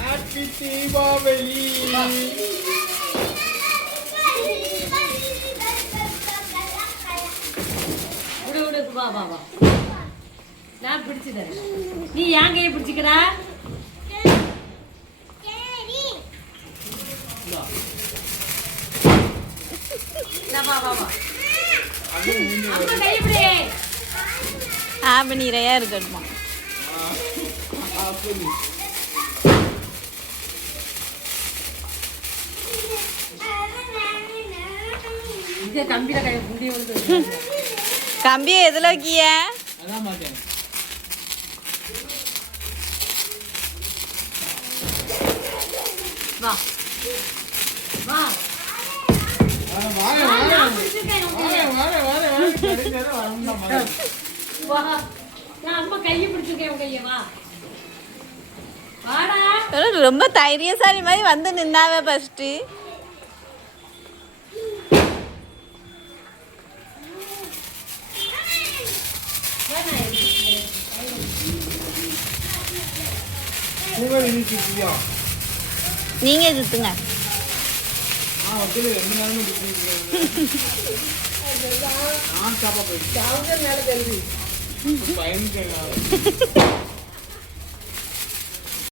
Happy Deepavali. வா வா வா நான் பிடிச்சு தரேன். நீ ஏன் கையை பிடிச்சிக்கிறா? வா வா வா அம்மா கையை பிடி. ஆப்பு நிறையா இருக்கட்டுமா? இங்கே கம்பியில் கை முடி வந்து கம்பியை எதில் வைக்கிய? அதான் மாட்டேன். வா வா அம்மா கையை பிடிச்சிருக்கேன். கையை வா வாடா. ரொம்ப தைரியசாலி மாதிரி வந்து நின்னாவே ஃபஸ்ட்டு. நீங்க சுத்துங்க. நான் சாப்பா போயிட்டு